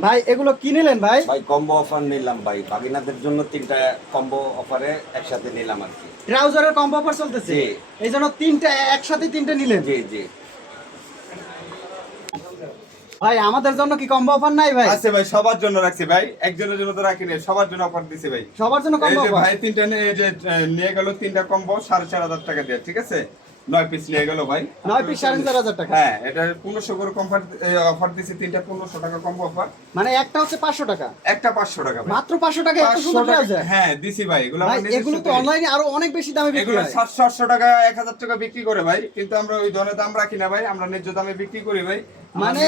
ভাই এগুলো কি নিলেন ভাই? ভাই কম্বো অফার নিলাম ভাই। বাগিনাদের জন্য তিনটা কম্বো অফারে একসাথে নিলাম আর কি। ট্রাউজারের কম্বো অফার চলতেছে? এই জন্য তিনটা একসাথে তিনটা নিলেন? জি জি। ভাই আমাদের জন্য কি কম্বো অফার নাই ভাই? আছে ভাই সবার জন্য রাখছি ভাই। একজনের জন্য তো রাখিনি সবার জন্য অফার দিছি ভাই। সবার জন্য কম্বো ভাই তিনটা নিয়ে- যে নিয়ে গেল তিনটা কম্বো সাড়ে চার হাজার টাকা দিয়ে ঠিক আছে? নয় পিস নিয়ে গেল ভাই। নয় পিস সাড়ে চার হাজার টাকা। হ্যাঁ এটা পনেরোশো করে কম্পার অফার দিচ্ছে তিনটা পনেরোশো টাকা কম অফার মানে একটা হচ্ছে পাঁচশো টাকা। একটা পাঁচশো টাকা মাত্র পাঁচশো টাকা এত সুন্দর টাকা- হ্যাঁ দিছি ভাই এগুলো এগুলো তো অনলাইনে আরও অনেক বেশি দামে বিক্রি এগুলো সাতশো আটশো টাকা এক হাজার টাকা বিক্রি করে ভাই কিন্তু আমরা ওই ধরনের দাম রাখি না ভাই আমরা ন্যায্য দামে বিক্রি করি ভাই। মানে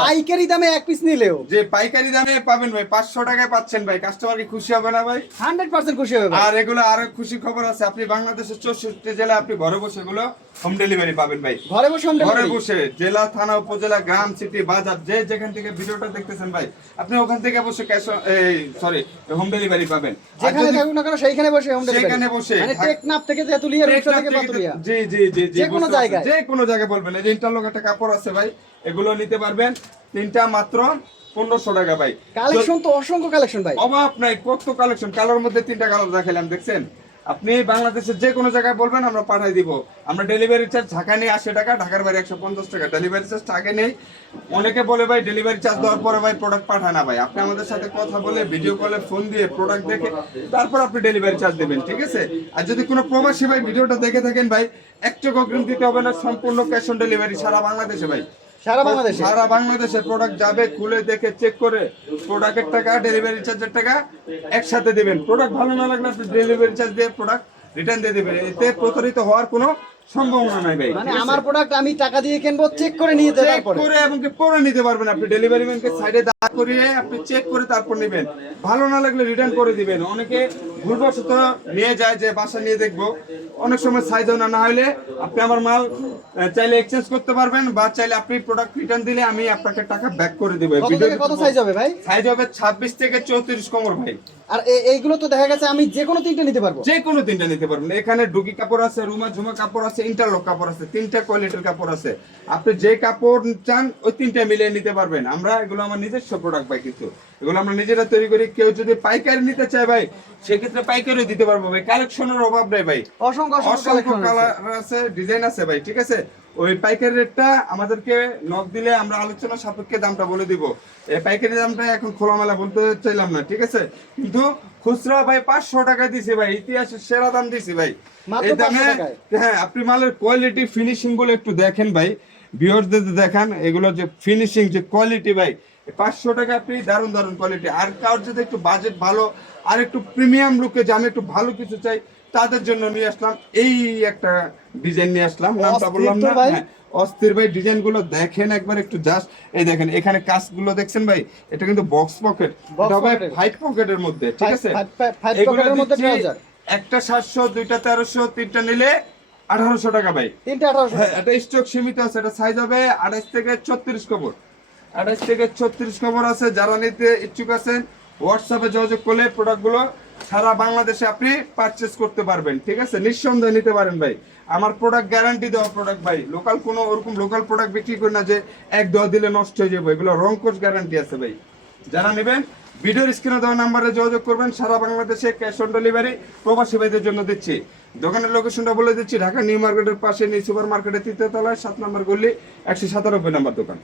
পাইকারি দামে এক পিস নিলেও। যে পাইকারি দামে পাবেন ভাই পাঁচশো টাকায় পাচ্ছেন ভাই। কাস্টমার কি খুশি হবে না ভাই? হান্ড্রেড পার্সেন্ট খুশি হবে আর এগুলো আরও খুশি খবর আছে আপনি বাংলাদেশের চৌষট্টি জেলা আপনি ঘরে বসে এগুলো হোম ডেলিভারি পাবেন ভাই। ঘরে বসে ঘরে বসে জেলা থানা উপজেলা গ্রাম সিটি বাজার যে যেখান থেকে ভিডিওটা দেখতেছেন ভাই আপনি ওখান থেকে বসে ক্যাশ এই সরি হোম ডেলিভারি পাবেন। যেখানে থাকুক না কেন সেইখানে বসে হোম ডেলিভারি সেখানে বসে। মানে টেকনাফ থেকে তেতুলিয়া রূপসা থেকে থেকে পাতুলিয়া। জি জি জি জি যে কোনো জায়গায়। যে কোনো জায়গায় বলবেন এই যে ইন্টারলক একটা কাপড় আছে ভাই এগুলো নিতে পারবেন। তিনটা মাত্র পনেরোশো টাকা ভাই। কালেকশন তো অসংখ্য কালেকশন ভাই। অভাব নাই কত কালেকশন কালার মধ্যে তিনটা কালার দেখালাম দেখছেন? আপনি বাংলাদেশের যে কোনো জায়গায় বলবেন আমরা পাঠাই দিব। আমরা ডেলিভারি চার্জ ঢাকা নেই আশি টাকা ঢাকার বাইরে একশো পঞ্চাশ টাকা। ডেলিভারি চার্জ আগে নেই। অনেকে বলে ভাই ডেলিভারি চার্জ দেওয়ার পরে ভাই প্রোডাক্ট পাঠায় না ভাই। আপনি আমাদের সাথে কথা বলে ভিডিও কলে ফোন দিয়ে প্রোডাক্ট দেখে তারপর আপনি ডেলিভারি চার্জ দেবেন ঠিক আছে? আর যদি কোনো প্রবাসী ভাই ভিডিওটা দেখে থাকেন ভাই এক টাকা অগ্রিম দিতে হবে না সম্পূর্ণ ক্যাশ অন ডেলিভারি সারা বাংলাদেশে ভাই। সারা বাংলাদেশে? সারা বাংলাদেশে প্রোডাক্ট যাবে খুলে দেখে চেক করে প্রোডাক্টের টাকা ডেলিভারি চার্জের টাকা একসাথে দেবেন। প্রোডাক্ট ভালো না লাগলে আপনি ডেলিভারি চার্জ দিয়ে প্রোডাক্ট রিটার্ন দিয়ে দেবেন। এতে প্রতারিত হওয়ার কোনো সম্ভাবনা নাই ভাই। মানে আমার প্রোডাক্ট আমি টাকা দিয়ে কিনবো চেক করে নিয়ে যেতে চেক করে এবং পরে নিতে পারবেন আপনি? ডেলিভারি ম্যানকে সাইডে করিয়ে আপনি চেক করে তারপর নেবেন। ভালো না লাগলে রিটার্ন করে দিবেন। অনেকে ভুলবশত নিয়ে যায় যে বাসা নিয়ে দেখব। অনেক সময় সাইজ না না হলে আপনি আমার মাল চাইলে এক্সচেঞ্জ করতে পারবেন বা চাইলে আপনি প্রোডাক্ট রিটার্ন দিলে আমি আপনাকে টাকা ব্যাক করে দিব। কত সাইজ হবে ভাই? সাইজ হবে ছাব্বিশ থেকে চৌত্রিশ কোমর ভাই। আর এইগুলো তো দেখা গেছে আমি যে কোনো তিনটে নিতে পারব। যে কোনো তিনটা নিতে পারবেন। এখানে ডুগি কাপড় আছে রুমা ঝুমা কাপড় আছে ইন্টারলক কাপড় আছে তিনটা কোয়ালিটির কাপড় আছে। আপনি যে কাপড় চান ওই তিনটা মিলিয়ে নিতে পারবেন। আমরা এগুলো আমার নিজস্ব প্রোডাক্ট ভাই কিছু এগুলো আমরা নিজেরা তৈরি করি কেউ যদি পাইকারি নিতে চায় ভাই সেক্ষেত্রে পাইকারি দিতে পারব ভাই। কালেকশনের অভাব নেই ভাই। অসংখ্য অসংখ্য কালার আছে। ডিজাইন আছে ভাই ঠিক আছে? ওই পাইকারি রেটটা আমাদেরকে নক দিলে আমরা আলোচনা সাপেক্ষে দামটা বলে দিব। এই পাইকারি দামটা এখন খোলামেলা বলতে চাইলাম না ঠিক আছে? কিন্তু খুচরা ভাই পাঁচশো টাকা দিছি ভাই ইতিহাসের সেরা দাম দিছি ভাই। এই দামে হ্যাঁ আপনি মালের কোয়ালিটি ফিনিশিংগুলো একটু দেখেন ভাই। ভিউয়ারদের দেখান এগুলো যে ফিনিশিং যে কোয়ালিটি ভাই পাঁচশো টাকা আপনি দারুণ দারুণ কোয়ালিটি আর কারোর যদি একটু বাজেট ভালো আর একটু প্রিমিয়াম লুকে যে আমি একটু ভালো কিছু চাই তাদের জন্য নিয়ে আসলাম। এই একটা ডিজাইন নিয়ে আসলাম নামটা বললাম না? হ্যাঁ, অস্থির ভাই ডিজাইনগুলো দেখেন একবার একটু জাস্ট এই দেখেন এখানে কাজগুলো দেখছেন ভাই? এটা কিন্তু বক্স পকেট এটা ভাই ফাইভ পকেটের মধ্যে ঠিক আছে? এগুলো। একটা সাতশো দুইটা তেরোশো তিনটা নিলে আঠারোশো টাকা ভাই। তিনটে আঠারোশো হ্যাঁ এটা স্টক সীমিত আছে এটা সাইজ হবে আঠাশ থেকে ছত্রিশ কবর। আঠাশ থেকে ছত্রিশ কবর আছে যারা নিতে ইচ্ছুক আছেন হোয়াটসঅ্যাপে যোগাযোগ করলে প্রোডাক্টগুলো সারা বাংলাদেশে আপনি পারচেস করতে পারবেন ঠিক আছে? নিঃসন্দেহে নিতে পারেন ভাই। আমার প্রোডাক্ট গ্যারান্টি দেওয়া প্রোডাক্ট ভাই। লোকাল কোনো ওরকম লোকাল প্রোডাক্ট বিক্রি করি না যে এক দেওয়া দিলে নষ্ট হয়ে যাবে এগুলো রং গ্যারান্টি আছে ভাই। যারা নেবেন ভিডিওর স্ক্রিনে দেওয়া নাম্বারে যোগাযোগ করবেন সারা বাংলাদেশে ক্যাশ অন ডেলিভারি প্রবাসী ভাইদের জন্য দিচ্ছি। দোকানের লোকেশনটা বলে দিচ্ছি, ঢাকা নিউ মার্কেটের পাশে নিউ সুপার মার্কেটের তৃতীয় তলায়, সাত নম্বর গলি, একশো সাতানব্বই নম্বর দোকান।